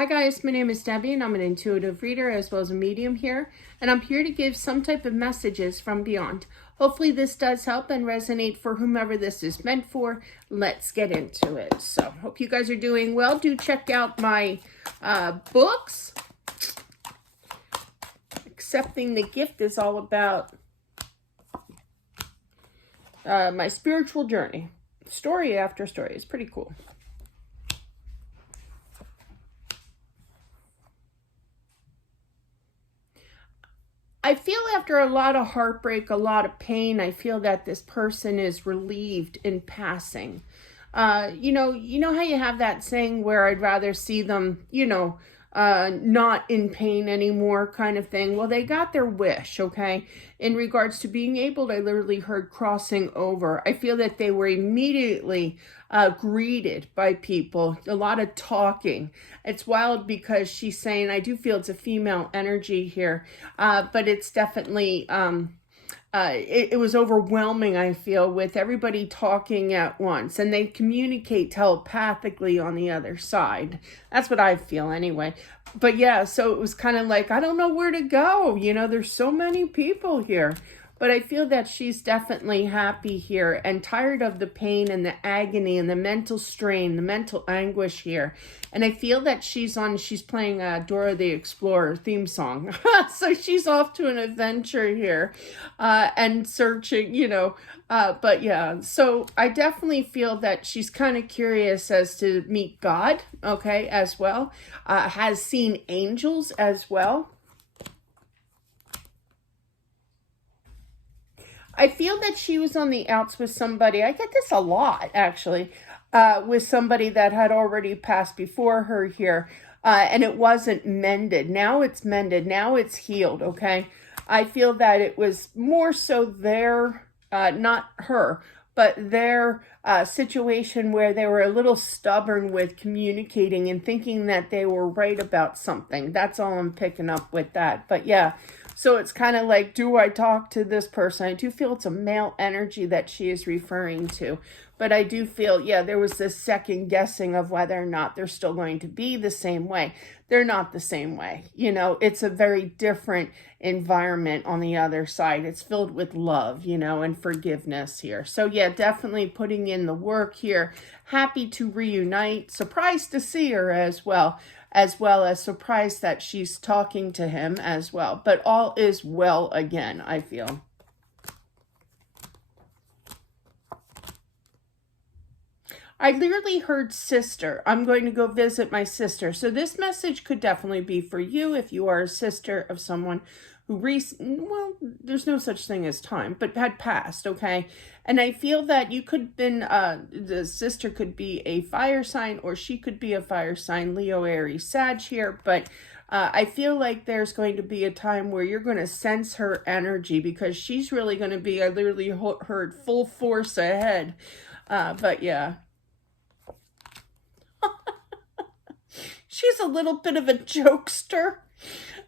Hi guys, my name is Debbie and I'm an intuitive reader as well as a medium here, and I'm here to give some type of messages from beyond. Hopefully this does help and resonate for whomever this is meant for. Let's get into it. So, hope you guys are doing well. Do check out my books. Accepting the Gift is all about my spiritual journey. Story after story. It's pretty cool. I feel after a lot of heartbreak, a lot of pain, I feel that this person is relieved in passing. You know how you have that saying where I'd rather see them, not in pain anymore kind of thing. Well, they got their wish, okay? In regards to being able to, I literally heard crossing over. I feel that they were immediately greeted by people, a lot of talking. It's wild because she's saying, I do feel it's a female energy here, but it's definitely, it was overwhelming, I feel, with everybody talking at once, and they communicate telepathically on the other side. That's what I feel anyway. But yeah, so it was kind of like, I don't know where to go. There's so many people here. But I feel that she's definitely happy here and tired of the pain and the agony and the mental strain, the mental anguish here. And I feel that she's playing Dora the Explorer theme song. So she's off to an adventure here and searching, but yeah, so I definitely feel that she's kind of curious as to meet God, okay, as well. Has seen angels as well. I feel that she was on the outs with somebody. I get this a lot, actually, with somebody that had already passed before her here, and it wasn't mended. Now it's mended. Now it's healed, okay? I feel that it was more so their, not her, but their situation where they were a little stubborn with communicating and thinking that they were right about something. That's all I'm picking up with that. But yeah. So it's kind of like, do I talk to this person? I do feel it's a male energy that she is referring to. But I do feel, yeah, there was this second guessing of whether or not they're still going to be the same way. They're not the same way. It's a very different environment on the other side. It's filled with love, and forgiveness here. So yeah, definitely putting in the work here. Happy to reunite. Surprised to see her as well as surprised that she's talking to him as well. But all is well again, I feel. I literally heard sister. I'm going to go visit my sister. So this message could definitely be for you if you are a sister of someone who well, there's no such thing as time, but had passed, okay? And I feel that you could have been, the sister could be a fire sign, or she could be a fire sign, Leo, Aries, Sag here, but I feel like there's going to be a time where you're going to sense her energy because she's really going to be, I literally heard full force ahead, but yeah. She's a little bit of a jokester.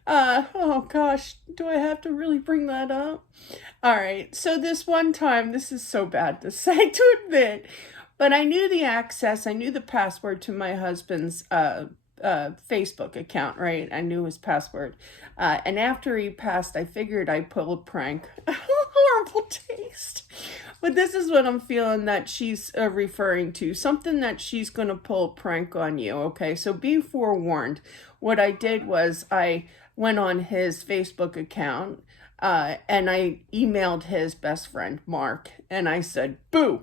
Oh gosh, do I have to really bring that up? All right, so this one time, this is so bad to say, to admit, but I knew the access, I knew the password to my husband's Facebook account, right? I knew his password. And after he passed, I figured I'd pull a prank. Horrible taste. But this is what I'm feeling that she's referring to. Something that she's going to pull a prank on you, okay? So be forewarned. What I did was I went on his Facebook account and I emailed his best friend, Mark, and I said, boo.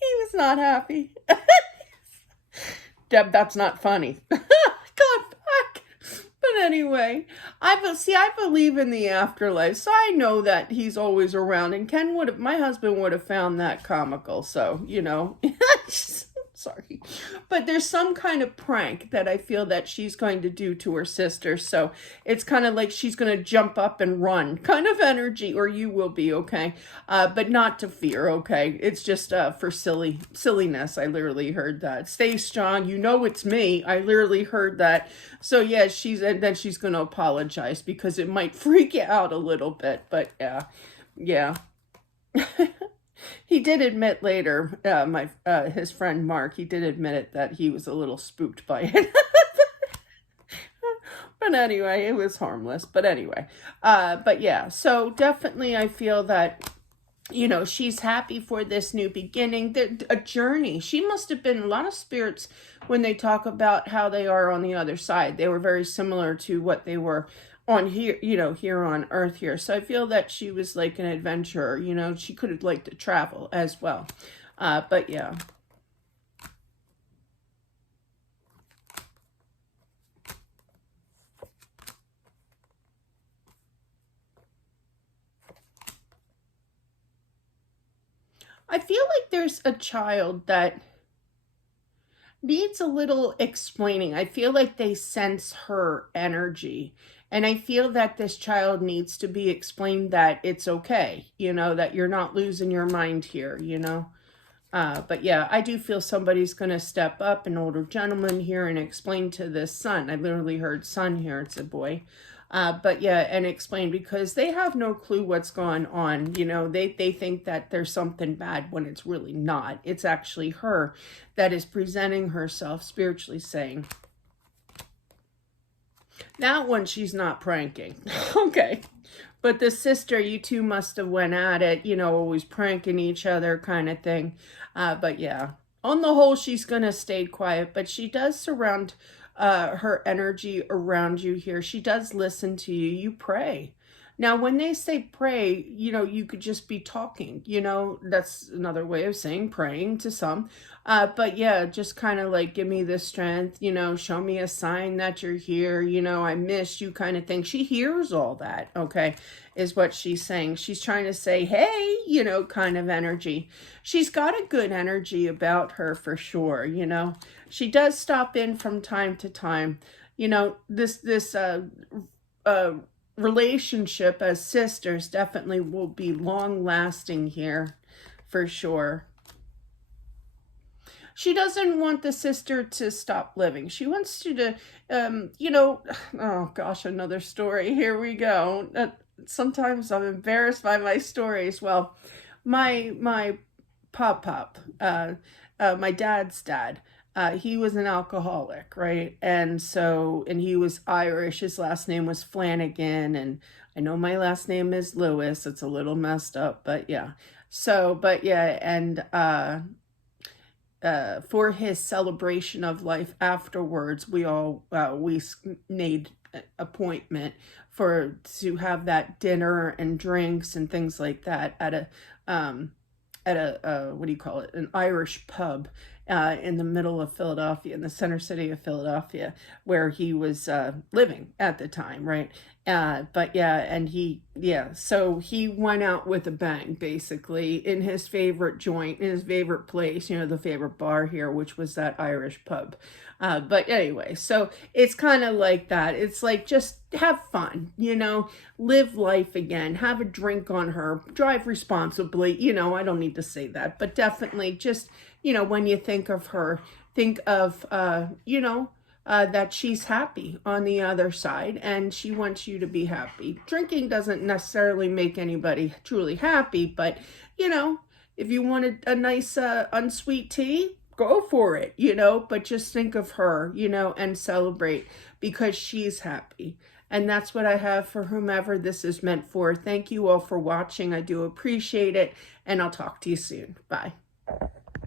He was not happy. Deb, that's not funny. God, fuck. But anyway, I believe in the afterlife, so I know that he's always around. And my husband would have found that comical. So, sorry. But there's some kind of prank that I feel that she's going to do to her sister. So it's kind of like she's going to jump up and run kind of energy, or you will be, okay? But not to fear, okay? It's just for silliness. I literally heard that. Stay strong. It's me. I literally heard that. So yeah, then she's going to apologize because it might freak you out a little bit. But yeah. He did admit later, his friend Mark, he did admit it that he was a little spooked by it. But anyway, it was harmless. But anyway, but yeah, so definitely I feel that, she's happy for this new beginning, a journey. She must have been, a lot of spirits, when they talk about how they are on the other side, they were very similar to what they were on here, here on Earth here. So I feel that she was like an adventurer, she could have liked to travel as well. But yeah. I feel like there's a child that needs a little explaining. I feel like they sense her energy. And I feel that this child needs to be explained that it's okay, that you're not losing your mind here, But yeah, I do feel somebody's going to step up, an older gentleman here, and explain to this son. I literally heard son here. It's a boy. But yeah, and explain, because they have no clue what's going on. They think that there's something bad when it's really not. It's actually her that is presenting herself spiritually, saying, that one she's not pranking. Okay. But the sister, you two must have went at it, always pranking each other kind of thing. But yeah, on the whole, she's going to stay quiet, but she does surround her energy around you here. She does listen to you. You pray. Now, when they say pray, you could just be talking, that's another way of saying praying to some. But yeah, just kind of like, give me the strength, show me a sign that you're here, I miss you kind of thing. She hears all that, okay, is what she's saying. She's trying to say, hey, kind of energy. She's got a good energy about her for sure, She does stop in from time to time. This relationship as sisters definitely will be long lasting here for sure. She doesn't want the sister to stop living. She wants you to, oh gosh, another story. Here we go. Sometimes I'm embarrassed by my stories. Well, my pop, my dad's dad, he was an alcoholic, right? And he was Irish. His last name was Flanagan. And I know my last name is Lewis. It's a little messed up, but yeah. And for his celebration of life afterwards, we made an appointment to have that dinner and drinks and things like that at a what do you call it? An Irish pub in the middle of Philadelphia, in the center city of Philadelphia, where he was living at the time, right? But yeah, so he went out with a bang, basically, in his favorite joint, in his favorite place, the favorite bar here, which was that Irish pub. But anyway, so it's kind of like that. It's like, just have fun, live life again, have a drink on her, drive responsibly, I don't need to say that, but definitely just, when you think of her, think of, that she's happy on the other side, and she wants you to be happy. Drinking doesn't necessarily make anybody truly happy, but, if you wanted a nice unsweet tea, go for it, but just think of her, and celebrate, because she's happy. And that's what I have for whomever this is meant for. Thank you all for watching. I do appreciate it, and I'll talk to you soon. Bye.